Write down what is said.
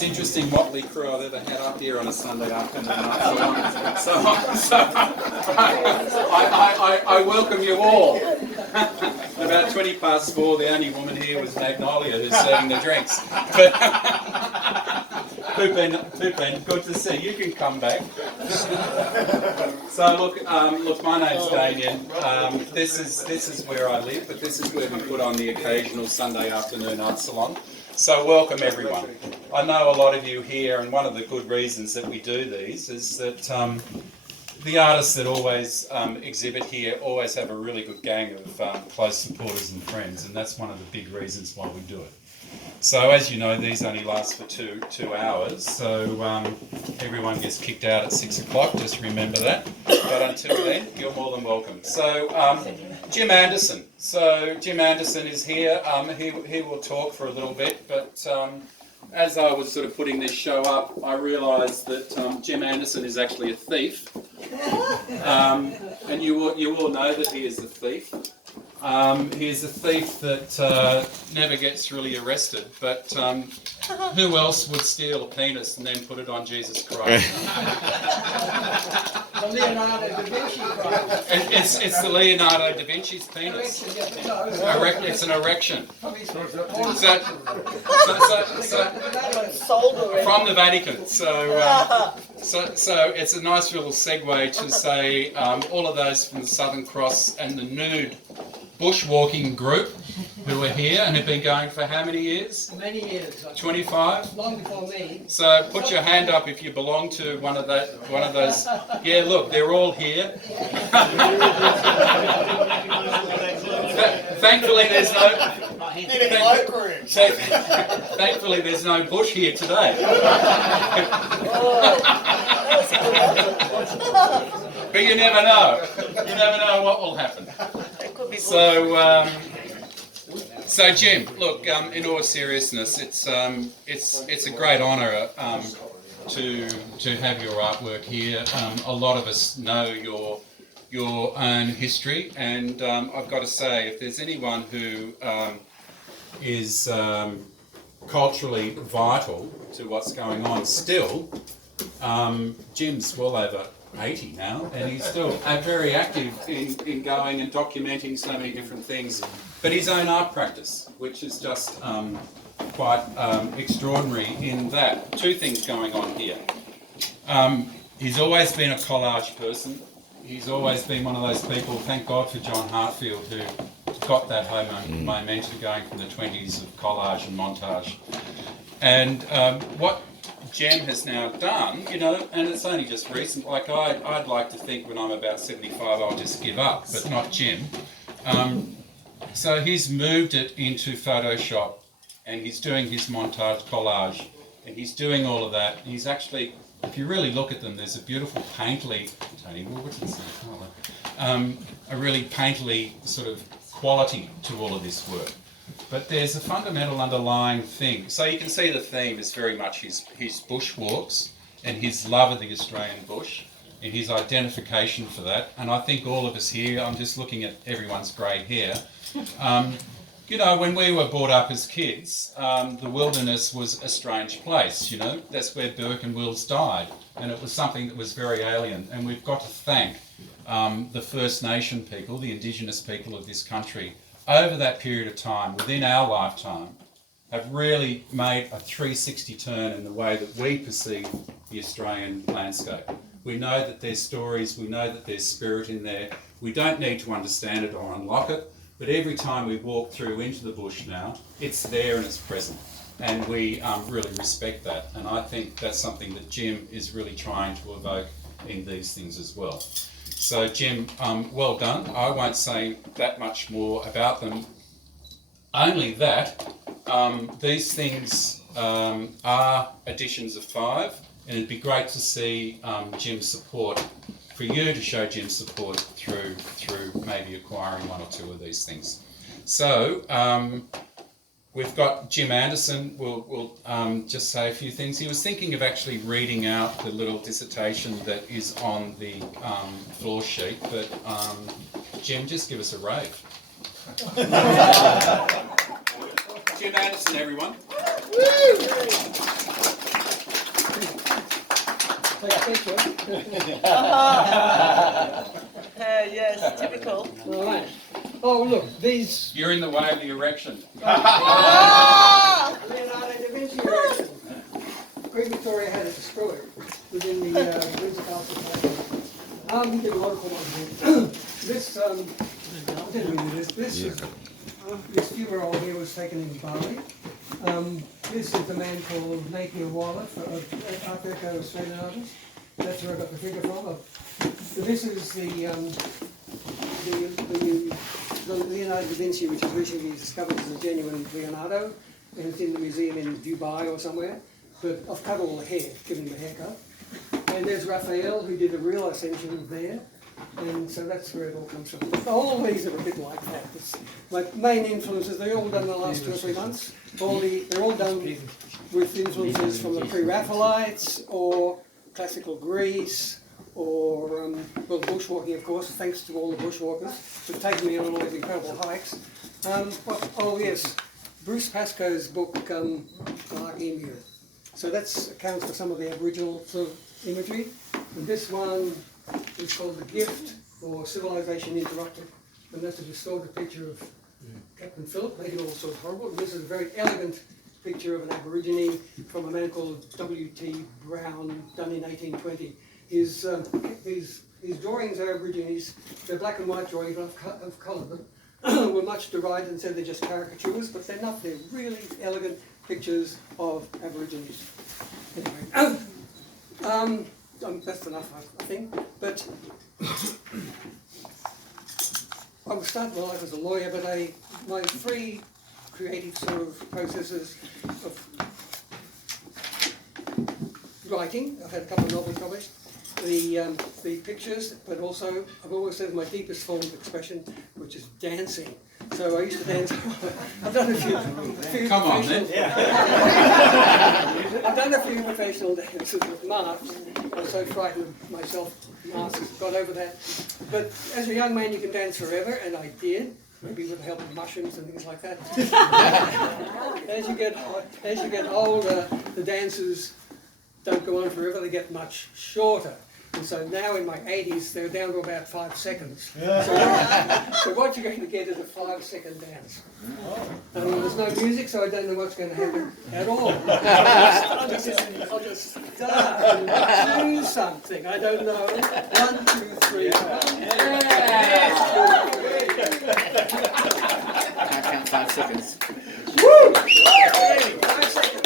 Interesting motley crew I've ever had up here on a Sunday afternoon. So I welcome you all. About 20 past 4, the only woman here was Magnolia who's serving the drinks. But Poopin, good to see you. You can come back. So look, my name's Damien. This is where I live, but this is where we put on the occasional Sunday afternoon art salon. So welcome everyone. I know a lot of you here, and one of the good reasons that we do these is that the artists that always exhibit here always have a really good gang of close supporters and friends, and that's one of the big reasons why we do it. So as you know, these only last for two hours, so everyone gets kicked out at 6 o'clock, just remember that. But until then, you're more than welcome. So Jim Andersonn. So Jim Andersonn is here. He will talk for a little bit, but as I was sort of putting this show up, I realised that Jim Andersonn is actually a thief. And you all know that he is a thief. He is a thief that never gets really arrested, but who else would steal a penis and then put it on Jesus Christ? The Leonardo da Vinci Christ. It's the Leonardo da Vinci's penis. It's an erection. From the Vatican. So it's a nice little segue to say all of those from the Southern Cross and the nude bushwalking group who are here and have been going for how many years? Many years. 25? Long before me. So put your hand up if you belong to one of those. Yeah, look, they're all here. Thankfully, there's no. Thankfully, there's no bush here today. But you never know. You never know what will happen. So Jim, look. In all seriousness, it's a great honour to have your artwork here. A lot of us know your own history, and I've got to say, if there's anyone who is culturally vital to what's going on still, Jim's well over 80 now, and he's still very active in going and documenting so many different things. But his own art practice, which is just quite extraordinary in that. Two things going on here. He's always been a collage person. He's always been one of those people, thank God for John Hartfield, who got that momentum going from the 20s of collage and montage. And what Jem has now done, and it's only just recent, like I'd like to think when I'm about 75 I'll just give up, but not Jem. So he's moved it into Photoshop, and he's doing his montage collage, and he's doing all of that. He's actually, if you really look at them, there's a beautiful painterly, Tony Warburton's a really painterly sort of quality to all of this work. But there's a fundamental underlying thing. So you can see the theme is very much his bushwalks and his love of the Australian bush and his identification for that. And I think all of us here, I'm just looking at everyone's grey hair. When we were brought up as kids, the wilderness was a strange place, That's where Burke and Wills died. And it was something that was very alien. And we've got to thank the First Nation people, the Indigenous people of this country, over that period of time, within our lifetime, have really made a 360 turn in the way that we perceive the Australian landscape. We know that there's stories, we know that there's spirit in there. We don't need to understand it or unlock it, but every time we walk through into the bush now, it's there and it's present. And we really respect that. And I think that's something that Jim is really trying to evoke in these things as well. So Jim, well done. I won't say that much more about them. Only that these things are editions of 5, and it'd be great to see Jim's support, for you to show Jim's support through maybe acquiring one or two of these things. So we've got Jim Andersonn. We'll just say a few things. He was thinking of actually reading out the little dissertation that is on the floor sheet, but Jim, just give us a rave. Jim Andersonn, everyone. take a picture. Yes, typical. All right. Oh, look, these You're in the way of the erection. Leonardo da Vinci erection. Queen Victoria had it destroyed within the Windsor Castle. We did a lot of photography. This, I didn't really do this funeral here was taken in Bali. This is the man called Napier Waller, Art Deco Australian artist. That's where I got the figure from. This is the Leonardo da Vinci, which was recently discovered as a genuine Leonardo, and it's in the museum in Dubai or somewhere. But I've cut all the hair, given him a haircut. And there's Raphael, who did a real Ascension there. And so that's where it all comes from. All these are a bit like that. My main influences, they're all done in the last 2 or 3 months. They're all done with influences from the pre-Raphaelites or classical Greece or, well, bushwalking, of course, thanks to all the bushwalkers who've taken me on all these incredible hikes. Oh yes, Bruce Pascoe's book, Dark Emu. So that accounts for some of the Aboriginal sort of imagery. And this one is called The Gift, or Civilization Interrupted. And that's a distorted picture of Captain Phillip, making it all sort of horrible. And this is a very elegant picture of an Aborigine from a man called W.T. Brown, done in 1820. His drawings are Aborigines. They're black and white drawings, but I've coloured them. Were much derided and said they're just caricatures, but they're not. They're really elegant pictures of Aborigines. Anyway, that's enough, I think. But I was starting my life as a lawyer, but my 3 creative sort of processes of writing. I've had a couple of novels published. The pictures, but also I've always said my deepest form of expression, which is dancing. So I used to dance. I've done a few Come on, then. I've done a few professional dances with masks. I was so frightened of myself, masks, got over that. But as a young man, you can dance forever, and I did. Maybe with the help of mushrooms and things like that. As you get older, the dances don't go on forever, they get much shorter. And so now in my 80s, they're down to about 5 seconds. So what you're going to get is a 5-second dance. There's no music, so I don't know what's going to happen at all. I'll just start and do something. I don't know. 1, 2, 3. I count 5 seconds. Woo! 5 seconds.